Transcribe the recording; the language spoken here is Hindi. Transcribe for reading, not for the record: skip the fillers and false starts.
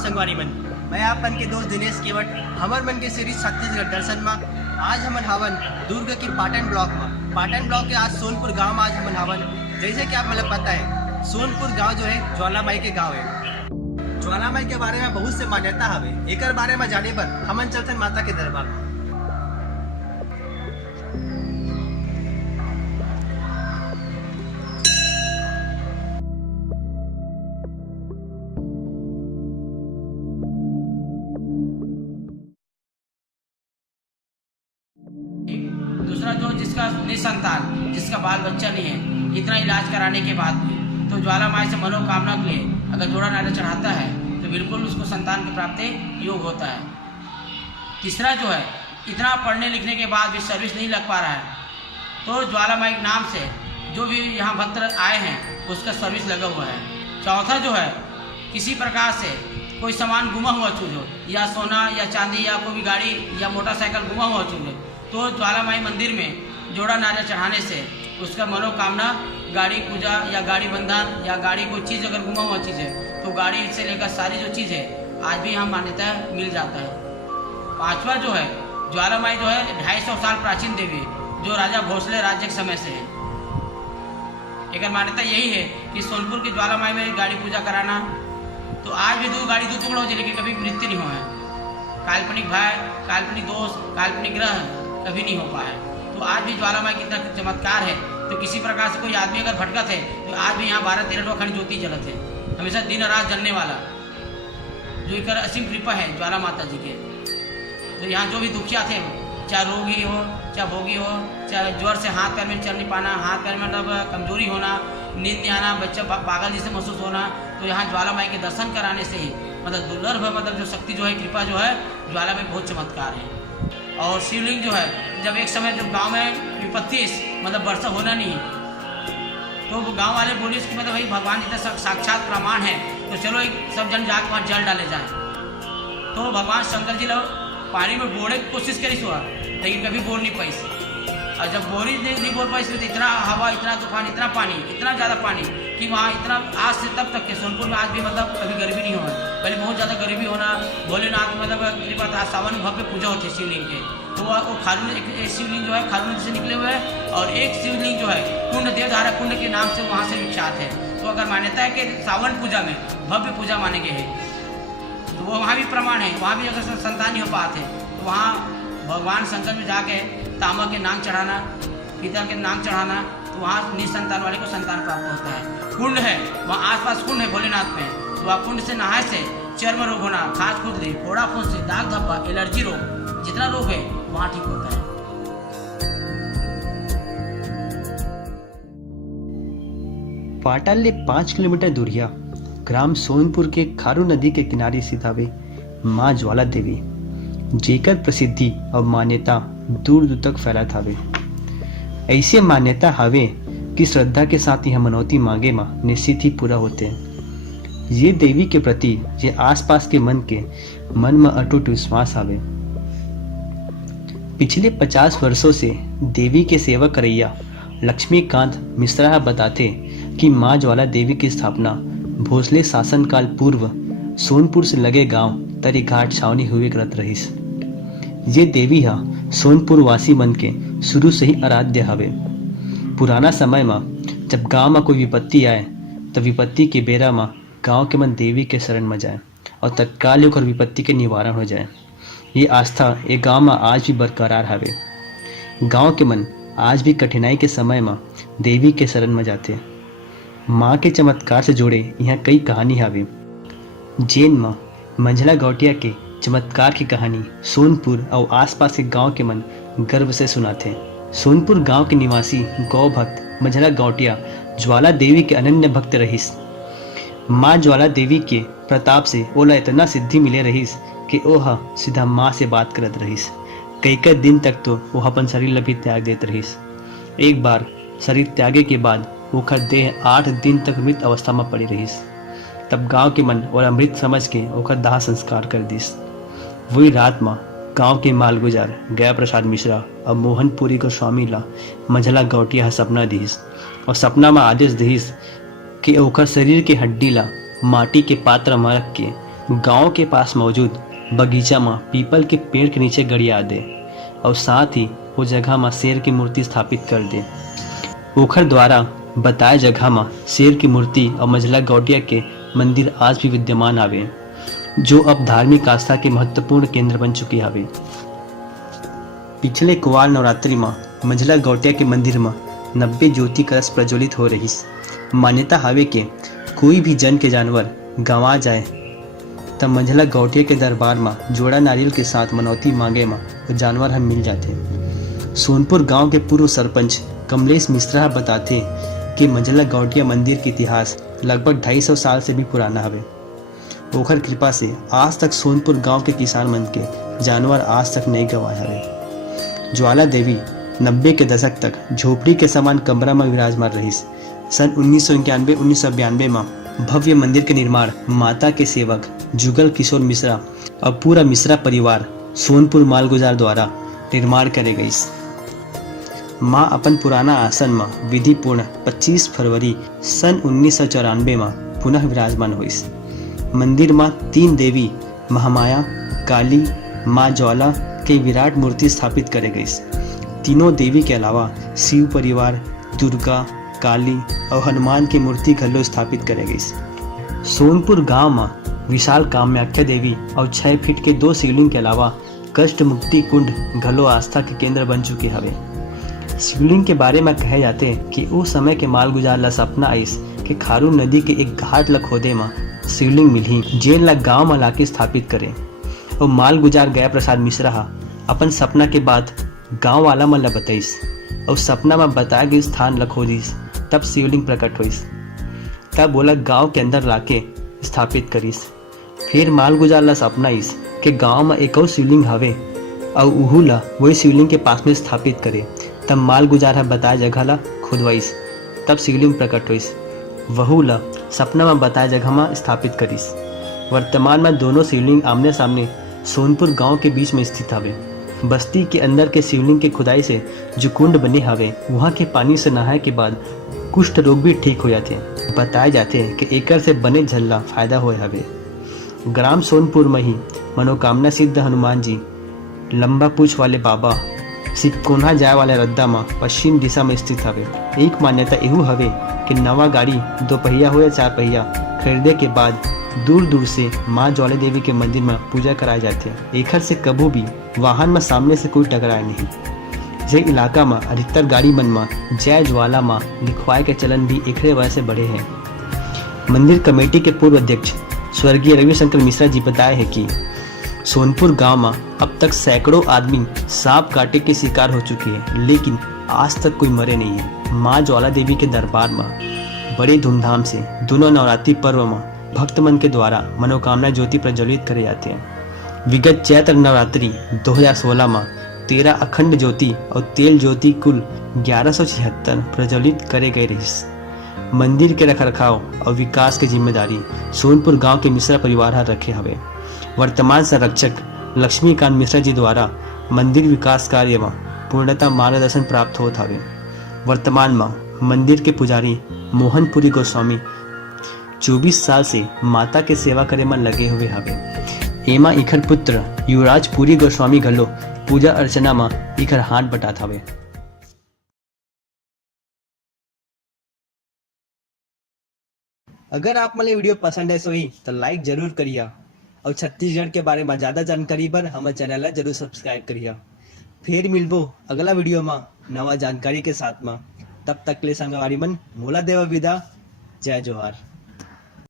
संगवारी मन, मैं आप मन के दोस्त दिनेश केवट। हमर मन के सीरीज छत्तीसगढ़ दर्शन में आज हमन हवन दुर्ग की पाटन ब्लॉक में। पाटन ब्लॉक के आज सोनपुर गांव में आज हमन हवन। जैसे कि आप मतलब पता है, सोनपुर गांव जो है ज्वालामाई के गांव है। ज्वालामाई के बारे में बहुत से मान्यता हवे। एकर बारे में जाने पर हमन चलते माता के दरबार में। दूसरा जो जिसका निसंतान, जिसका बाल बच्चा नहीं है, इतना इलाज कराने के बाद भी तो ज्वालामाई से मनोकामना के लिए अगर जोड़ा नारियल चढ़ाता है तो बिल्कुल उसको संतान की प्राप्ति योग होता है। तीसरा जो है, इतना पढ़ने लिखने के बाद भी सर्विस नहीं लग पा रहा है तो ज्वालामाई के नाम से जो भी यहाँ भक्त आए हैं उसका सर्विस लगा हुआ है। चौथा जो है, किसी प्रकार से कोई सामान गुमा हुआ चीज हो, या सोना या चांदी या कोई भी गाड़ी या मोटरसाइकिल गुमा हुआ चीज हो, तो ज्वालामाई मंदिर में जोड़ा नारियल चढ़ाने से उसका मनोकामना, गाड़ी पूजा या गाड़ी बंधन या गाड़ी कोई चीज़ अगर गुमा हुआ चीज़ है तो गाड़ी से लेकर सारी जो चीज़ है आज भी हम मान्यता मिल जाता है। पांचवा जो है, ज्वालामाई जो है 250 साल प्राचीन देवी जो राजा भोसले राज्य के समय से है। एक मान्यता यही है कि सोनपुर की ज्वालामाई में गाड़ी पूजा कराना तो आज भी दो गाड़ी दो टुकड़ा हो जाए लेकिन कभी मृत्यु नहीं हुआ है। काल्पनिक भाई, काल्पनिक दोस्त, काल्पनिक ग्रह कभी नहीं हो पाया। तो आज भी ज्वालामाई कितना चमत्कार है। तो किसी प्रकार से कोई आदमी अगर भटकत है तो आज भी यहाँ 12-13 अखंड ज्योति जलत है, हमेशा दिन रात जलने वाला, जो एक असीम कृपा है ज्वाला माता जी के। तो यहाँ जो भी दुखिया थे, चाहे रोगी हो, चाहे भोगी हो, चाहे ज्वर से हाथ पैर में चल नहीं पाना, हाथ पैर में मतलब कमजोरी होना, नींद नहीं आना, बच्चा पागल जैसे महसूस होना, तो यहाँ ज्वालामाई के दर्शन कराने से ही मतलब दुर्लभ मतलब जो शक्ति जो है, कृपा जो है ज्वाला में बहुत चमत्कार है। और शिवलिंग जो है, जब एक समय जो गांव में विपत्ति मतलब वर्षा होना नहीं तो वो गांव वाले बोले कि मतलब भाई भगवान जितना साक्षात प्रमाण है तो चलो एक सब जन जाके वहाँ जल डाले जाए। तो भगवान शंकर जी लोग पानी में बोने की कोशिश करी हुआ लेकिन कभी बोल नहीं पाई। और जब बोरी नहीं बोल पाई तो इतना हवा, इतना तूफान, इतना पानी, इतना ज़्यादा पानी कि वहाँ इतना आज से तब तक के सोनपुर में आज भी मतलब कभी गर्मी नहीं हुआ। पहले बहुत ज़्यादा गर्मी होना, भोलेनाथ मतलब कृपा था, सावन भव्य पूजा होती है शिवलिंग के। तो वो खालू एक शिवलिंग जो है खालू से निकले हुए है और एक शिवलिंग जो है कुंड देवधारा कुंड के नाम से वहाँ से विख्यात है। तो अगर मान्यता है कि सावन पूजा में भव्य पूजा माने गए हैं तो वो वहाँ भी प्रमाण है। वहाँ भी अगर संतान नहीं हो पाते तो वहाँ भगवान शंकर में जाके तांबा के नाग चढ़ाना, पीतल के नाग चढ़ाना, तो वहाँ निसंतान वाले को संतान प्राप्त होता है। कुंड है, वहाँ आसपास कुंड है भोलेनाथ में, तो वहाँ कुंड से नहाए से चर्म रोग होना, खाज खुजली, फोड़ा फुंसी, दाग धब्बा, एलर्जी रोग, जितना रोग है वहाँ ठीक होता है। पाटन ले 5 किलोमीटर दूरिया ग्राम सोनपुर के खारू नदी के किनारे स्थित हवे माँ ज्वाला देवी, जेकर प्रसिद्धि और मान्यता दूर दूर तक फैलत हवे। ऐसे मान्यता हवे कि श्रद्धा के साथ यह मनौती मांगे माँ निश्चित ही पूरा होते हैं। ये देवी के प्रति ये आसपास के मन में अटूट विश्वास हवे। पिछले 50 वर्षों से देवी के सेवा करैया लक्ष्मीकांत मिश्रा बताते कि माँ ज्वाला देवी की स्थापना भोसले शासनकाल पूर्व सोनपुर से लगे गांव तरी घाट छावनी हुए करत रहीस। ये देवी हा सोनपुर वासी मन के शुरू से ही आराध्य हवे। पुराना समय में जब गांव में कोई विपत्ति आए तो विपत्ति के बेरा में गांव के मन देवी के शरण में जाए और तत्काल होकर विपत्ति के निवारण हो जाए। ये आस्था एक गांव में आज भी बरकरार हवे। गांव के मन आज भी कठिनाई के समय में देवी के शरण में जाते। माँ के चमत्कार से जोड़े यहाँ कई कहानी हवे। जैन में मंझला गौटिया के चमत्कार की कहानी सोनपुर और आसपास के गांव के मन गर्व से सुनाते। सोनपुर गांव के निवासी गौ भक्त मंझला गौटिया ज्वाला देवी के अनन्य भक्त रहीस। माँ ज्वाला देवी के प्रताप से ओला इतना सिद्धि मिले रहीस कि ओह सीधा माँ से बात करत रहीस। कई दिन तक तो वो अपन शरीर लभी त्याग देत रहीस। एक बार शरीर त्यागे के बाद ओखर देह 8 दिन तक मृत अवस्था में पड़ी रहीस। तब गांव के मन और अमृत समझ के ओखर दाह संस्कार कर दिस। वही रात में गांव के मालगुजार गया प्रसाद मिश्रा और मोहनपुरी गोस्वामी ला मंझला गौटिया सपना दिस और सपना में आदेश दिस कि ओखर शरीर के हड्डी ला माटी के पात्र में रख के गांव के पास मौजूद बगीचा में पीपल के पेड़ के नीचे गड़िया दे और साथ ही वो जगह में शेर की मूर्ति स्थापित कर दे। ओखर द्वारा बताए जगह में शेर की मूर्ति और मंझला गौटिया के मंदिर आज भी विद्यमान आवे, जो अब धार्मिक आस्था के महत्वपूर्ण केंद्र बन चुकी हवे। पिछले कुवार नवरात्रि में मंझला गौटिया के मंदिर में 90 ज्योति कलश प्रज्वलित हो रही। मान्यता हवे के कोई भी जन के जानवर गंवा जाए तब मंझला गौटिया के दरबार में जोड़ा नारियल के साथ मनौती मांगे में वो जानवर हम मिल जाते। सोनपुर गांव के पूर्व सरपंच कमलेश मिश्रा बताते कि मंझला गौटिया मंदिर के इतिहास लगभग 250 साल से भी पुराना हवे। ओखर कृपा से आज तक सोनपुर गांव के किसान मन के जानवर आज तक नहीं गंवाए हवे। ज्वाला देवी 90 के दशक तक झोपड़ी के समान कमरा में विराजमान रही। सन 1991-1992 में भव्य मंदिर के निर्माण माता के सेवक जुगल किशोर मिश्रा और पूरा मिश्रा परिवार सोनपुर मालगुजार द्वारा निर्माण करे गई। माँ अपन पुराना आसन में विधि पूर्ण 25 फरवरी सन 1994 में पुनः विराजमान हुई। मंदिर में 3 देवी महामाया, काली, माँ ज्वाला के विराट मूर्ति स्थापित करे गई। तीनों देवी के अलावा शिव परिवार, दुर्गा, काली और हनुमान की मूर्ति घल्लो स्थापित करे गई। सोनपुर गांव में विशाल कामाख्या देवी और 6 फीट के 2 शिवलिंग के अलावा कष्ट मुक्ति कुंड घल्लो आस्था के केंद्र बन चुके हवे। शिवलिंग के बारे में कहे जाते कि उस समय के मालगुजार ला सपना आइस कि खारू नदी के एक घाट ला खोदे में शिवलिंग मिली, जेन ला गांव में लाके स्थापित करे। और मालगुजार गया प्रसाद मिश्रा अपन सपना के बाद गांव वाला मन ला बताइस और सपना में बताए गए स्थान ला खोजिस, तब शिवलिंग प्रकट हुईस। तब बोला गांव के अंदर लाके स्थापित करिस। फिर मालगुजार ला सपना आइस कि गांव में एक और शिवलिंग हवे और उहू ला वही शिवलिंग के पास में स्थापित करे। तब मालगुजार बताए जगह ला खुदवाइस, तब शिवलिंग प्रकट हुईस। वहू ला सपना में बताए जगह में स्थापित करिस। वर्तमान में दोनों शिवलिंग आमने सामने सोनपुर गांव के बीच में स्थित हवे। बस्ती के अंदर के शिवलिंग के खुदाई से जो कुंड बने हवे, वहाँ के पानी से नहाए के बाद कुष्ठ रोग भी ठीक हो जाते। बताए जाते कि एकर से बने झल्ला फायदा होए हवे। ग्राम सोनपुर में ही मनोकामना सिद्ध हनुमान जी, लंबा पूछ वाले बाबा, सिपकोन्हा जाए वाले रद्दा में पश्चिम दिशा में स्थित हवे। एक मान्यता एहू हवे कि नवा गाड़ी 2 पहिया हो या 4 पहिया खरीदे के बाद दूर दूर से माँ ज्वाला देवी के मंदिर में पूजा कराए जाते। एकर से कबू भी वाहन में सामने से कोई टकराए नहीं। जे इलाका में अधिकतर गाड़ी मन में जय ज्वाला माँ लिखवाए के चलन भी एकरे वजह से बढ़े हैं। मंदिर कमेटी के पूर्व अध्यक्ष स्वर्गीय रविशंकर मिश्रा जी बताए हैं कि सोनपुर गांव में अब तक सैकड़ों आदमी सांप काटे के शिकार हो चुके हैं, लेकिन आज तक कोई मरे नहीं है। माँ ज्वाला देवी के दरबार में बड़े धूमधाम से दोनों नवरात्रि पर्व में भक्त मन के द्वारा मनोकामना ज्योति प्रज्वलित करे जाते हैं। विगत चैत्र नवरात्रि 2016 में 13 अखंड ज्योति और तेल ज्योति कुल 1176 प्रज्वलित करे गए रही। मंदिर के रखरखाव और विकास की जिम्मेदारी सोनपुर गांव के मिश्रा परिवार हर रखे हवे। वर्तमान संरक्षक लक्ष्मीकांत मिश्रा जी द्वारा मंदिर विकास कार्य में पूर्णतः मार्गदर्शन प्राप्त होत हवे। वर्तमान में मंदिर के पुजारी मोहनपुरी गोस्वामी 24 साल से माता के सेवा करे में लगे हुए हवे। एमा इखर पुत्र युवराज पुरी गोस्वामी घलो पूजा अर्चना में इखर हाथ बटात हवे। अगर आप मले वीडियो पसंद है सोई तो लाइक जरूर करिए और छत्तीसगढ़ के बारे में ज्यादा जानकारी पर हमारे चैनल ला जरूर सब्सक्राइब करिए। फिर मिलबो अगला वीडियो में नवा जानकारी के साथ में। तब तक ले संगवारी मन मोला देव विदा। जय जोहार।